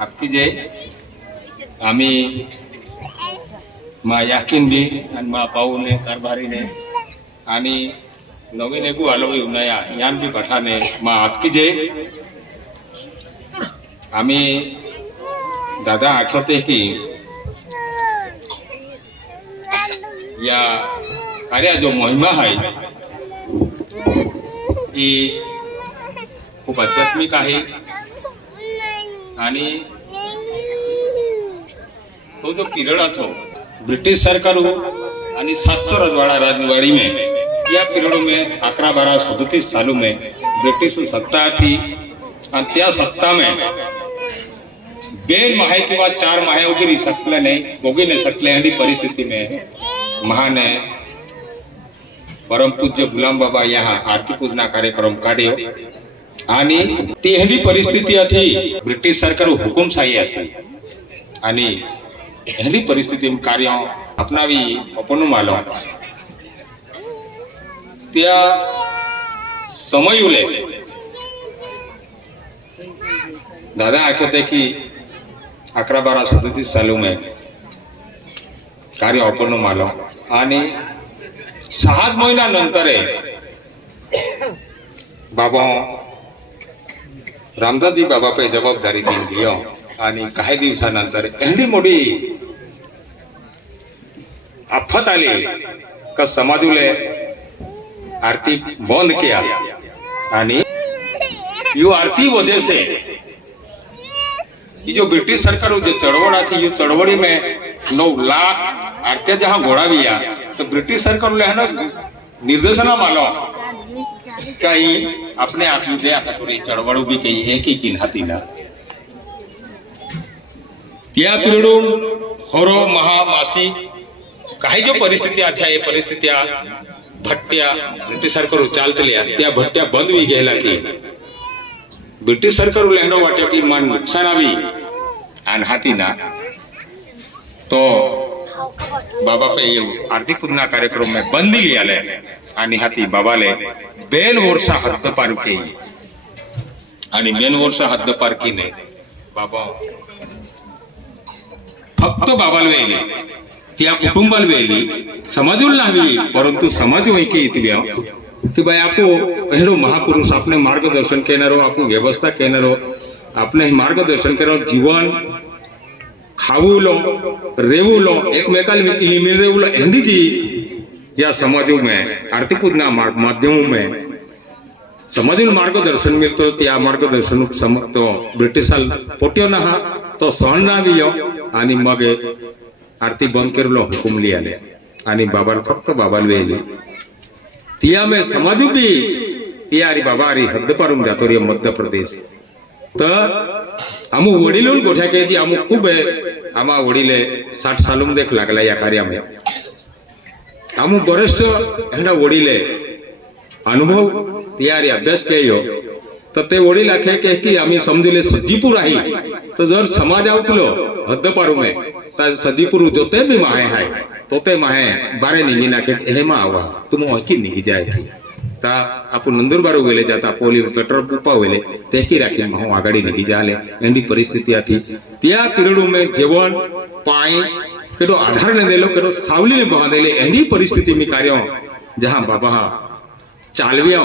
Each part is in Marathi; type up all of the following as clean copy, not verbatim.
आपकी जय आम्ही मा याकीन बी आणि मा पाऊने कारभारीने आणि नवीन एकू आलो नया यान बी पठाने मा आपकी जय आम्ही दादा आठवते की या कार्य जो महिमा आहे ती खूप आध्यात्मिक आहे आणि तो जो पीरियड था ब्रिटिश सरकार आणि 700 रजवाड़ा राजवाड़ी में या पीरियड में 11-12-37 सालों में ब्रिटिश सत्ता थी और त्या सत्ता में बेन माहे के बाद 4 माहे उगी सकले नहीं उगी नहीं सकले ऐसी परिस्थिति में महान परम पूज्य गुलाम बाबा यहाँ आरती पूजना कार्यक्रम काढ्यो आणि तेहली परिस्थिती थी ब्रिटिश सरकार हुकुमशाही थी आणि एहली परिस्थिति में कार्य अपनावी अपन मालो त्या समयुले दादा आखते कि 11-12-37 सालों में कार्य अपन मालो आणि 6 महिना नंतर बाबा रामदासजी बाबा पे जबाबदारी घेऊन दियो आणि काही दिवसानंतर एवढी मोठी आफत आली का समाजुले आरती बंद किया आणि यो आरती वजह से ये जो ब्रिटिश सरकार जो चढ़वड़ा थी ये चढ़वड़ी में 9 लाख आरती जहाँ घोड़ाविया तो ब्रिटिश सरकार है ना निर्देशना मानो कहीं अपने आप युद्धे आखा चढ़वड़ू भी कहीं है कि किन्हाती ना त्या पिरियड होरो महामासी काही जो परिस्थिती थया ये परिस्थित्या भट्ट्या ब्रिटिश सरकार चालतल्या त्या भट्ट्या बंद भी गेला की ब्रिटिश सरकार लहरो वाटे की मान नुकसान आवी आणि हाती ना तो बाबा पे ये आरती पूजना कार्यक्रम में बंदी लिया ले आणि हाती बाबाले 2 वर्ष हद्दपार केली आणि 2 वर्ष हद्दपार कीने बाबा फक्त बाबाला वेली त्या कुटुंबाला वेली समाजूला हवी परंतु समाज वैके इतव्या कि भाई आपको हेरो महापुरुष आपने मार्गदर्शन केनारो आपको व्यवस्था केनारो आपने मार्गदर्शन करो जीवन खावुलो रेवुलो एकमेकाल मिल रेवुलो एंडी जी या समाजों में आरती पूजना माध्यमों में समाजूल मार्गदर्शन मिलतो त्या मार्गदर्शन तो ब्रिटिशाल पोट्यो ना तो सहन ना वियो आणि मग आरती बंद करलो हुकुम लियाले आणि बाबाला फक्त बाबाला वेली तिया में समाजू भी तियारी बाबा आरी हद्द पारून जातो रे मध्य प्रदेश तर आमु वडीलोल गोठ्या के जी आमु खूब आमा वडीले 60 सालों देख लागला या कार्य में आमु बरेच हेडा वडीले अनुभव तियारी अभ्यास केयो तर ते वडील आखे की आम्ही समजले सज्जीपूर आहे तर जर समाज आवतलो हद्द पारू में तर सज्जीपूर जोते भी माहे है तोते माहे बारे निगी नाखे हेमा आवा तुम ओकी निगी जाए थी ता आपु नंदुरबार गेले जाता पोली पेट्रोल पंपा वेले तेकी राखी महो आगाड़ी निगी जाले एंडी परिस्थिति थी त्या पीरियड में जीवन पाई केडो आधार ने देलो केडो सावली ने बहा देले एंडी परिस्थिति में कार्य जहां बाबा चालव्या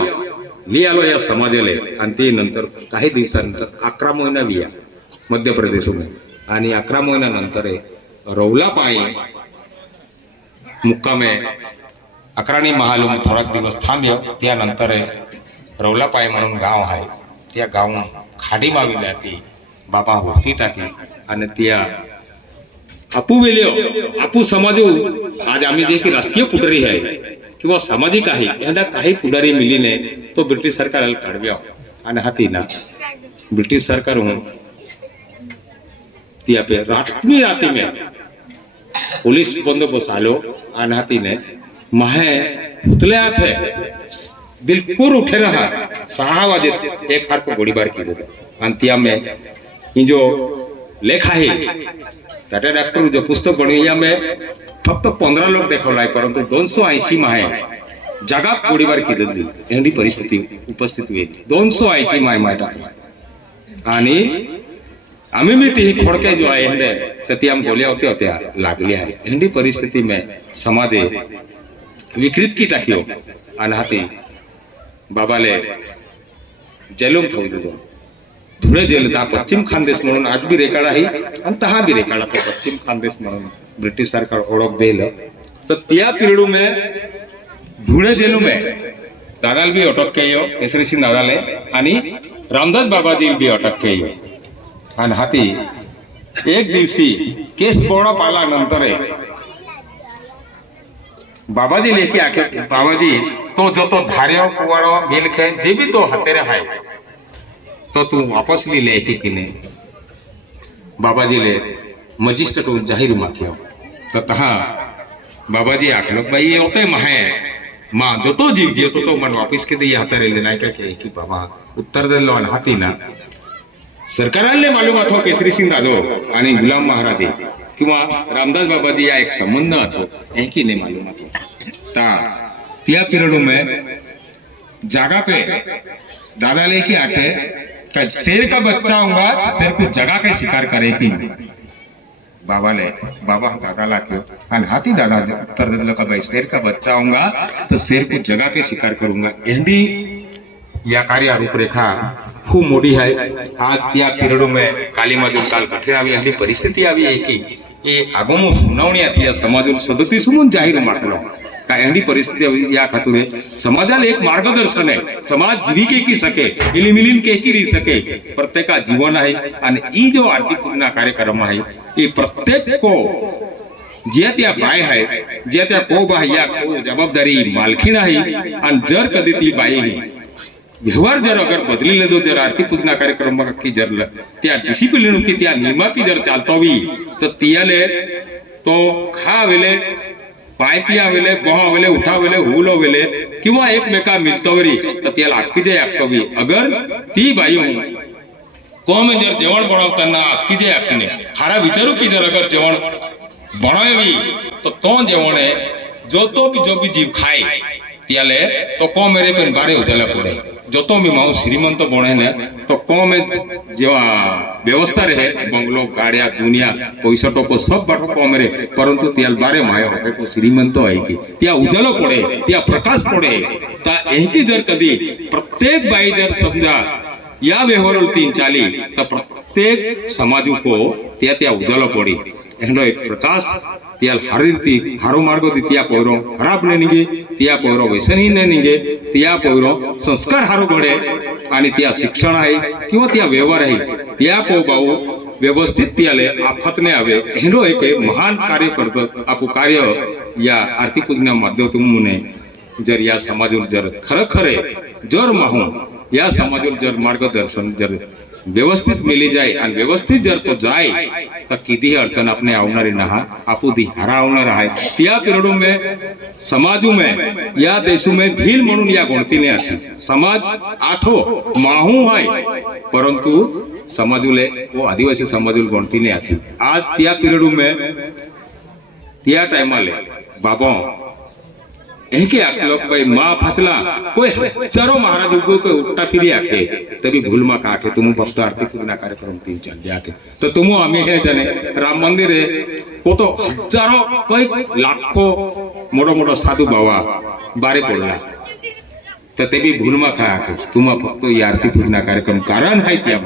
लियालो या समाजले आणि ते नंतर काही दिवसानंतर 11 महिना विया मध्य प्रदेश में आणि 11 महिना नंतर रौला पाई मुक्कामे अकराणी महालूम थोड़ा दिवस थांब्यो त्यानंतर रौला पाई म्हणून गाव आहे त्या गाव खाडी मावी जाती बाबा होती टाकी आणि त्या आपू वेल्यो आपू समाजू आज आम्ही देखील राजकीय पुढारी आहे किंवा सामाजिक आहे यांना काही पुढारी मिलीने तो ब्रिटिश सरकारला काढव्या आणि हाती ना ब्रिटिश सरकार हूँ ती आपे रात्री राती में पुलिस बंदोबस्त आलो आणि हाती ने माहे पुतले थे बिल्कुल उठे रहा 6 बजे एक हार को गोलीबार की देता आणि त्या में ये जो लेखा है टाटा डॉक्टर जो पुस्तक बनी में फक्त 15 लोग देखवलाय परंतु 280 माहे जगा गोळीबार केली एवढी परिस्थिती उपस्थित होईल 280 माय माटा आणि आम्ही बी ती खोडके जो आहे हेंडे सती आम गोल्या होत्या लागली आहे हेंडी परिस्थिती में समाजे विकृत की टाक्यो आणि हाती बाबाले जेलून ठेवू दिलो धुळे जेल ता पश्चिम खानदेश म्हणून आज बी रेकाड आहे आणि तहा बी रेकाड तो पश्चिम खानदेश म्हणून ब्रिटिश सरकार ओळख देल तर त्या पिरियड में धुळे जेलू में दादाल भी अटक केयो केसरी सिंह दादाले आणि रामदास बाबाजी भी अटक केयो आणि हाती एक दिवशी केस बोर्ड पाला नंतर बाबाजी लेके आके बाबाजी तो जो तो धारियों कुवाड़ो बिल खे जे भी तो हतेरे है तो तू वापस ली ले कि नहीं बाबाजी ले मजिस्ट्रेट जाहिर माख्यो तो तहा बाबाजी आखलो भाई ये होते महे मां जो तो जीव गयो तो मन वापस के दिए हतेरे ले नाही के कि बाबा उत्तर दिलो आणि हाती ना सरकाराले मालूम હતો केसरी सिंह दादो आणि गुलाम महाराजी किंवा रामदास बाबाजी या एक संबंध હતો એ की नहीं मालूम હતો ता त्या पीरियड में जगह पे दादा लेके आके का शेर का बच्चा होगा शेर को जगह के शिकार करेगी बाबा ले बाबा दादा ला क्यों आणि हाथी दादा उत्तर दिलो का भाई शेर का बच्चा होगा तो शेर को जगह के शिकार करूंगा एंडी या कार्य रूपरेखा खूब मोटी है आज त्या पीरियड में काली मजूर काल कठिन આવી हली परिस्थिति આવી है कि ये आगमो सुनावणी थी समाज 37 म्हणून जाहीर माटलो का एंडी परिस्थिति या खातुरे समाजाला एक मार्गदर्शन है समाज जीविके की सके मिलीमिलीन के की रही सके प्रत्येका जीवन है आणि ई जो आर्थिक कार्यक्रम है ये प्रत्येक को जे त्या बाय है जे त्या को बाय या को जबाबदारी मालकीण है आणि जर कधी ती बाई व्यवहार जर अगर बदली ले दो जर आरती पूजना कार्यक्रम की जर त्या डिसिप्लिन की त्या नियमा की जर चालतो भी तो तियाले तो खा वेले पाय पिया वेले बहा वेले उठा वेले हुलो वेले किंवा एकमेका मिलतोवरी तो तियाला आखी जे आखतो भी अगर ती बाई कोम जर जेवण बनवताना आखी जे आखीने हारा विचारू की जर अगर जेवण बनावी तो जेवण है जो भी जीव खाए तियाले तो को मेरे पेन बारे उजाला पड़े जो तो मी माऊ श्रीमंत बने ने तो को में जेवा व्यवस्था रहे बंगलो गाड़िया दुनिया पैसा टोको सब बाटो को मेरे परंतु त्याल बारे मायो है को श्रीमंत है की त्या उजाला पड़े त्या प्रकाश पड़े ता एकी जर कदी प्रत्येक बाई जर समझा या व्यवहार तीन चाली तो प्रत्येक समाज को त्या उजाला पड़ी एनो एक प्रकाश त्याल हरीरती हारो मार्गो दी त्या पोरो खराब ने निगे त्या पोरो व्यसनी ने निगे त्या पोरो संस्कार हारो घडे आणि त्या शिक्षण आहे किंवा त्या व्यवहार आहे त्या को बाऊ व्यवस्थित त्याले आफत ने आवे हेनो एक महान कार्य करतो आपू कार्य या आरती पूजना माध्यमातून मुने जर या समाजून जर खरे जर माहू या समाजून जर मार्गदर्शन जर व्यवस्थित मिली जाए और व्यवस्थित जर तो जाए तो किती अडचण अपने आवणारी नहा आपू दी हरावणार आहे त्या पिरियड में समाजू में या देशों में भील म्हणून या गणतीने आती समाज आठो माहू है परंतु समाजूले वो आदिवासी समाजूल गणतीने आती आज त्या पिरियड में त्या टाइमाले बाबा एके आकलोक भाई माँ फचला कोई हजारों महाराज उगो के उठा फिरी आके तभी भूल मा काके तुम भक्त आरती पूजना कार्यक्रम तीन चल जाके तो तुम आम्ही हे जाने राम मंदिर है को तो हजारों कई लाखों मोटो साधु बाबा बारे पडला तो ते भी भूल मा काके तुम भक्त ये आरती पूजना कार्यक्रम कारण है क्या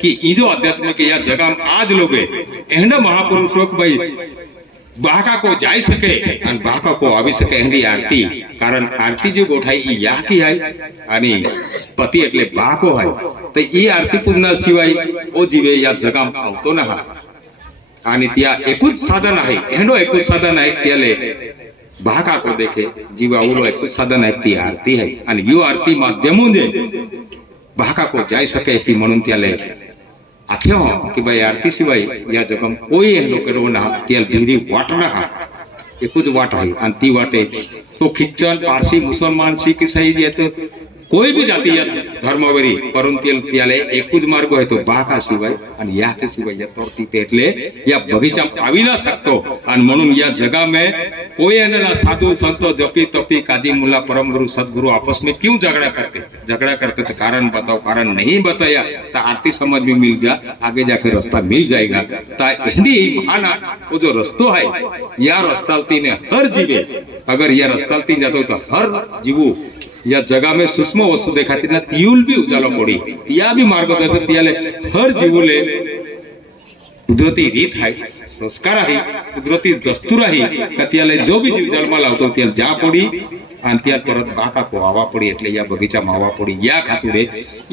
कि ई जो अध्यात्म के या जगह आज लोगे एंडा महापुरुषों भाई बाका को जाई सके और बाका को आवी सके एंडी आरती कारण आरती जो गोठाई या की है आणि पति એટલે બાકો है तो ई आरती पूर्ण शिवाय ओ जीवे या जगाम आवतो ना आणि त्या एकूच साधन आहे एंडो एकूच साधन आहे त्याले बाका को देखे जीव आवलो एकूच साधन आहे ती आरती है आणि यो आरती माध्यमों जे बाका को जाई सके की म्हणून त्याले आख्या कि भाई आरती सिवाय या जगम कोई लोग ना तेल बिहरी वाट ना एक वाट है आणि ती वाटे तो खिच्चन पारसी मुसलमान सिख ईसाई ये तो કોઈ બી જાતિ या ધર્મવરી પરંતુ त्याले एकूच मार्ग હોય તો बाका शिवाय आणि याच्या शिवाय या तोरती पे એટલે या बगीचा આવી ના શકતો અને म्हणून या जगह में कोई एना साधु संतो जपी तपी काजी मुल्ला परम गुरु सदगुरु आपस में क्यों झगड़ा करते तो कारण बताओ कारण नहीं बताया तो आरती समझ में मिल जा आगे जाके रास्ता मिल जाएगा ता एनी महाना वो जो रस्तो है या रस्तालती ने हर जीवे अगर या रस्तालती जातो तो हर जीवू या जगह में सूक्ष्म वस्तु देखाती ना तियुल भी उजालो पड़ी या भी मार्गदर्शन त्याले हर जीवले कुदरती રીત है संस्कार है कुदरती दस्तूर है કે त्याले जो भी जीव जन्म लावतो त्याल जा पड़ी અને ત્યાર પરત બાકા કો આવા પડી એટલે યા બગીચામાં આવા પડી યા ખાતુરે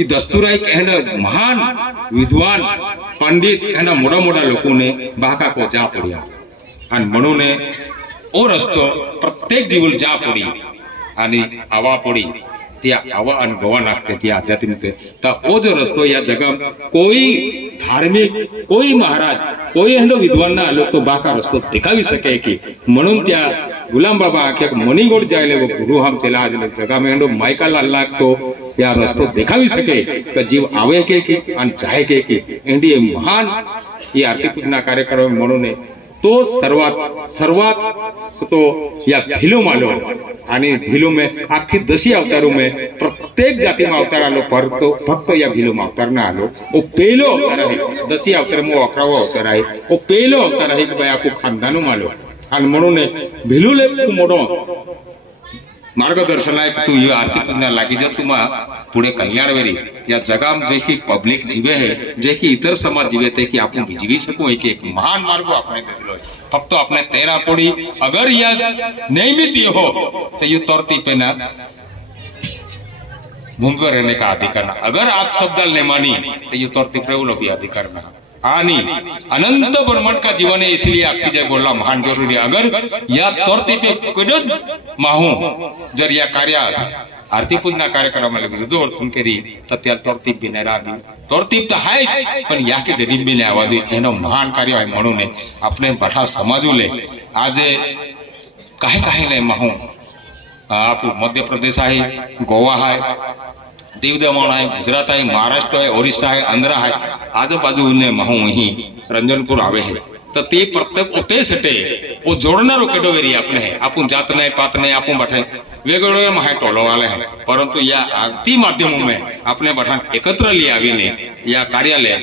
એ દસ્તુર है कहना महान विद्वान पंडित एना मोड़ा मोड़ा लोकोने बाका को जा पड़िया અને મનોને ઓ રસ્તો પ્રત્યેક જીવલ जा पड़ी आणि आवा पड़ी त्या आवा अनुभवा लागते त्या आध्यात्मिक तर वो जो रस्तो या जगह कोई धार्मिक कोई महाराज कोई हेलो विद्वान ना आलो तो बाका रस्तो दिखावी सके की म्हणून त्या गुलाम बाबा आखे मणिगोड जायले वो गुरु हम चला आज जगह में हेलो माइकल अल्लाह तो या रस्तो दिखावी सके कि जीव आवे के की आणि जाए के एंडी महान ये आरती पूजना कार्यक्रम म्हणून तो सर्वात तो या भीलो मालो आणि भीलो में आखी 10 अवतारों में प्रत्येक जाति में अवतार आलो पर तो भक्त या भीलो में अवतार ना आलो वो पहलो अवतार है 10 अवतार में 11 अवतार है वो पहलो अवतार है कि भाई आपको खानदानो मालो आणि म्हणून भीलूले खूप मोठो मार्गदर्शन आहे की तू ये आरती पूजना लागी जा तुम्हा पुढे कल्याणवेरी या जगाम जे की पब्लिक जीवे है जे की इतर समाज जीवे ते की आपण जीवी सकू एक महान मार्ग આપણે દેખલો फक्त આપણે तेरा पड़ी अगर या नियमित हो तो ये तौरती पे ना भूमि पर रहने का अधिकार ना अगर आप शब्द ने मानी तो ये तौरती पे वो भी अधिकार ना आनी अनंत ब्रह्मांड का जीवन है इसलिए आपकी जय बोलना महान जरूरी है अगर या तौरती पे कदम माहू जर या कार्य आरती पूजना कार्यक्रमाला विरुद्ध वर्तन केली तर त्या तोरतीप बी नाही राहिली तोरतीप तर आहे पण या के गरीब बी नाही आवाज एनो महान कार्य आहे म्हणून આપણે બઠા સમાજુલે આજે કાહે કાહે ને માહુ આપણું મધ્ય પ્રદેશ आहे गोवा आहे दीव दमण है गुजरात है महाराष्ट्र है ओडिशा है आंध्र है आजूबाजू ने महू अही रंजनपुर आवे है तो ते प्रत्येक उते सटे वो जोड़नारो केडो वेरी आपने है आपण जात नहीं पात नहीं आपण बैठे वेगवेगळे माहे टोलो वाले हैं परंतु या आरती माध्यमों में आपने बैठा एकत्र ली आवीने या कार्यालय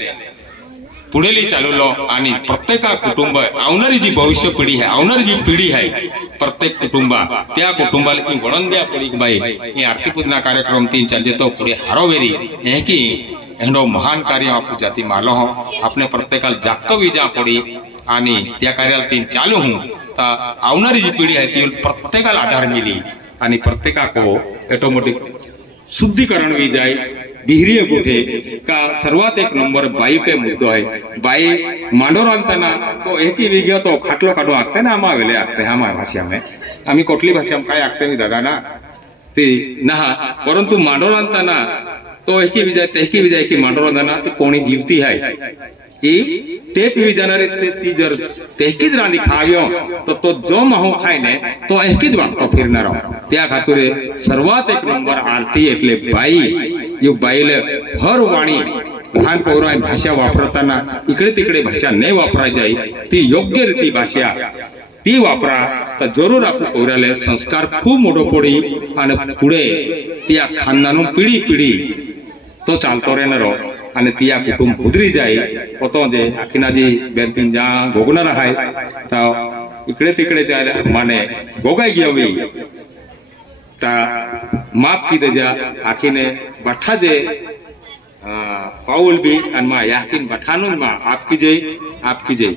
पुढेली चालवलो आणि प्रत्येक कुटुंब आवणारी जी भविष्य पिढी आहे आवणारी जी पिढी आहे प्रत्येक कुटुंबा त्या कुटुंबाला की वळण द्या पडी बाई हे आरती पूजना कार्यक्रम 3 चालते तो पुढे हारोवेरी हे की एनो महान कार्य आपू जाती मालो हो आपने प्रत्येकाला जागतो विजा पडी आणि त्या कार्याला 3 चालू हूं ता आवणारी जी पिढी आहे ती प्रत्येकाला आधार मिली आणि प्रत्येकाको ऑटोमॅटिक शुद्धीकरण वी जाय डिहरी गोठे का सर्वात एक नंबर बाई पे मुद्दो है बाई मांडोर आणताना तो एक ही विघ्य तो खाटलो काढो आखते ना आम्हा वेले आखते हा भाषा में आम्ही कोटली भाषा में काय आखते मी दादा ना ती नहा परंतु मांडोर आणताना तो एक ही विजय की मांडोर आणताना ती कोणी जीवती है ई ते पी जाणारे ती जर तेहकीच रांधी खाव्यो तो जो माहू खाय ने तो एकीच वागतो फिरणार त्या खातुरे सर्वात एक नंबर आरती એટલે बाई यो बाईले हर वाणी लहान पौराण भाषा वापरताना इकडे तिकडे भाषा नाही वापराय जाई ती योग्य रीती भाषा ती वापरा तर जरूर आपण पौराले संस्कार खूप मोठो पडी आणि पुढे त्या खानदानो पिढी पिढी तो चालतो રહેનારો અને ત્યાં કુટુંબ ઉધરી જાય પોતો જે આખીનાજી બેનપીન જા ભોગનાર હાય તો इकडे तिकडे જાય માને ભોગાઈ ગયો વી તા માફ કી દેજા આખીને બઠા જે પાઉલ બી અને માં યાકીન બઠાનું માં આપકી જય